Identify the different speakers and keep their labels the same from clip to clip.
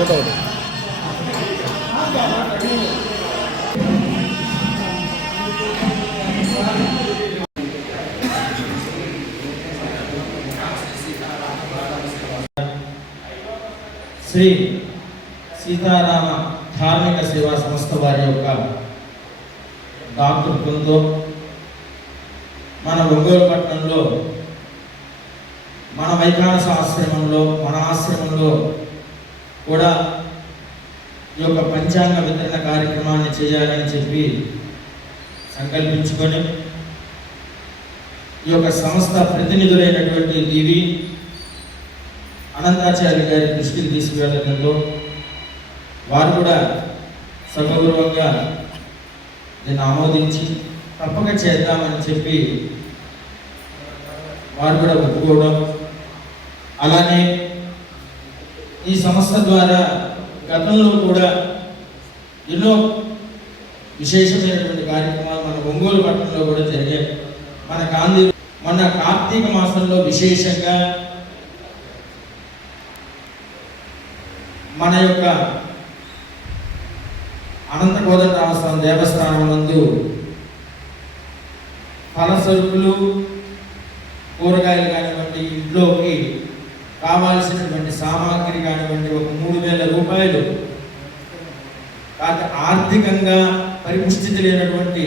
Speaker 1: ఒకటవది శ్రీ సీతారామ ధార్మిక సేవా సంస్థ వారి యొక్క డాక్టర్ బృందో మన ఒంగోలు పట్టణంలో మన వైఖానస ఆశ్రమంలో మన ఆశ్రమంలో కూడా ఈ యొక్క పంచాంగ వితరణ కార్యక్రమాన్ని చేయాలని చెప్పి సంకల్పించుకొని ఈ యొక్క సంస్థ ప్రతినిధులైనటువంటి దివి అనంతాచార్య గారి దృష్టికి తీసుకువెళ్ళడంలో వారు కూడా సగౌరవంగా దీన్ని ఆమోదించి తప్పక చేద్దామని చెప్పి వారు కూడా ఒప్పుకోవడం. అలానే ఈ సంస్థ ద్వారా గతంలో కూడా ఎన్నో విశేషమైనటువంటి కార్యక్రమాలు మన ఒంగోలు పట్టణంలో కూడా జరిగాయి. మన గాంధీ మన కార్తీక మాసంలో విశేషంగా మన యొక్క అనంత కోదండరామస్వామి దేవస్థానం నందు ఫల సరుకులు కూరగాయలు కానివ్వండి ఇంట్లోకి కావాల్సినటువంటి సామాగ్రి కానివ్వండి ఒక మూడు వేల రూపాయలు కాక ఆర్థికంగా పరిపుష్టితి లేనటువంటి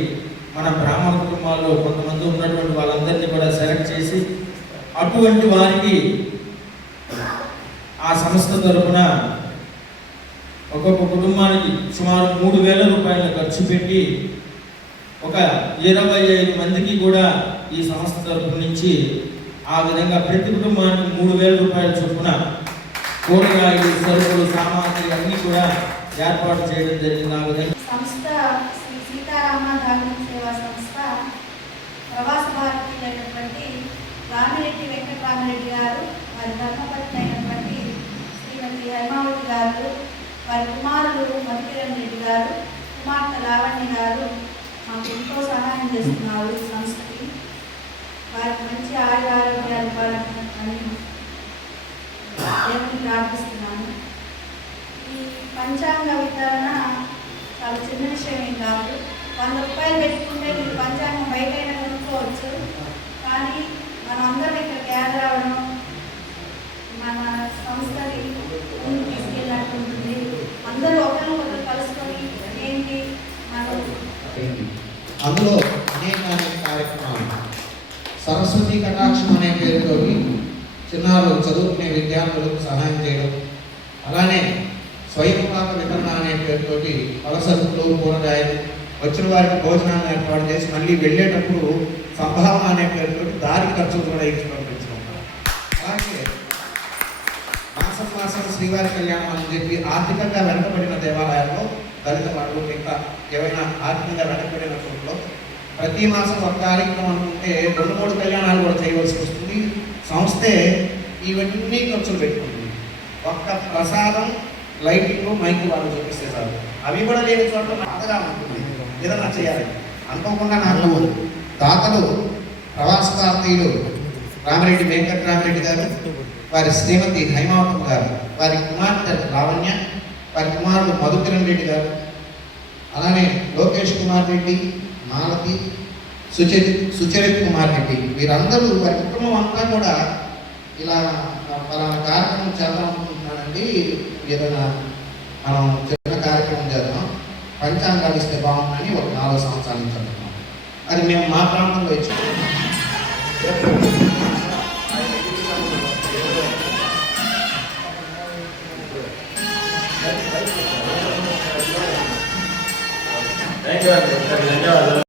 Speaker 1: మన బ్రాహ్మణ కుటుంబాల్లో కొంతమంది ఉన్నటువంటి వాళ్ళందరినీ కూడా సెలెక్ట్ చేసి అటువంటి వారికి ఆ సంస్థ తరఫున ఒక్కొక్క కుటుంబానికి సుమారు మూడు వేల రూపాయలు ఖర్చు పెట్టి ఒక ఇరవై ఐదు మందికి కూడా ఈ సంస్థ తరపు నుంచి ఆ విధంగా ప్రతి కుటుంబానికి మూడు వేల రూపాయల చొప్పున కూరగాయలు సరుకులు సామాగ్రి అన్నీ కూడా ఏర్పాటు చేయడం జరిగింది. ఆ విధంగా
Speaker 2: సంస్థ శ్రీ సీతారామ ధార్మిక సేవా సంస్థ ప్రవాస భారతీయులైనటువంటి రామిరెడ్డి వెంకటరామిరెడ్డి గారు వారి ధర్మపత్ని అయినటువంటి శ్రీమతి హైమావతి గారు వారి కుమారులు మధుకిరణ్ రెడ్డి గారు కుమార్తె లావణ్య గారు మాకు ఎంతో సహాయం చేస్తున్నారు ఈ సంస్థకి. వారికి మంచి ఆయుర ఆరోగ్యాలు పడాలని దేవుని ప్రార్థిస్తున్నాను. ఈ పంచాంగ వితరణ చాలా చిన్న విషయం ఏం కాదు. వంద రూపాయలు పెట్టుకుంటే మీరు పంచాంగం బయటైనా కొనుక్కోవచ్చు. కానీ మనం అందరం ఇక్కడ గ్యాదర్ అవ్వడం మన సంస్థని తీసుకెళ్ళినట్టు ఉంటుంది. అందరూ ఒకరినొకరు కలుసుకొని ఏంటి? మనం
Speaker 3: అందులో సరస్వతి కటాక్షం అనే పేరుతో చిన్నారులు చదువుకునే విద్యార్థులకు సహాయం చేయడం అలానే స్వయం పాక వితరణ అనే పేరుతోటి పలసరుకులు కూరగాయలు వచ్చిన వారికి భోజనాన్ని ఏర్పాటు చేసి మళ్ళీ వెళ్ళేటప్పుడు సంభావన అనే పేరుతోటి దారి ఖర్చులు కూడా ఇచ్చి పంపించుకుంటారు అలాగే మాసం మాసం శ్రీవారి కళ్యాణం అని చెప్పి ఆర్థికంగా వెనకబడిన దేవాలయాల్లో దళిత వాళ్ళు మిగతా ఏవైనా ఆర్థికంగా వెనకబడిన చోట్ల ప్రతి మాసం ఒక కార్యక్రమం అనుకుంటే రెండు మూడు కళ్యాణాలు కూడా చేయవలసి వస్తుంది. సంస్థే ఇవన్నీ ఖర్చులు పెట్టుకుంటుంది. ఒక్క ప్రసాదం లైటింగ్ మైక్ వాళ్ళు చూపిస్తే చాలు అవి కూడా లేని చోట్ల బాధగా ఉంటుంది ఏదన్నా చేయాలి. అనుకోకుండా నాకు దాతలు ప్రవాస భారతీయులు రామిరెడ్డి వెంకటరామిరెడ్డి గారు వారి శ్రీమతి హైమావతం గారు వారి కుమార్తె లావణ్య వారి కుమారుడు మధుకిరణ్ రెడ్డి గారు అలానే లోకేష్ కుమార్ రెడ్డి మాలతి సుచరి సుచరిత్ కుమార్ రెడ్డి. వీరందరూ వారి కుటుంబం అంతా కూడా ఇలా పలానా కార్యక్రమం చేద్దాం అనుకుంటున్నానండి ఏదైనా మనం చిన్న కార్యక్రమం చేద్దాం. పంచాంగాలు ఇస్తే బాగుందని ఒక నాలుగు సంవత్సరాల నుంచి అనుకున్నాం అది మేము మా ప్రాంతంలో ఇచ్చుకున్నాం
Speaker 1: థ్యాంక్ యూ అండి. ధన్యవాదాలు.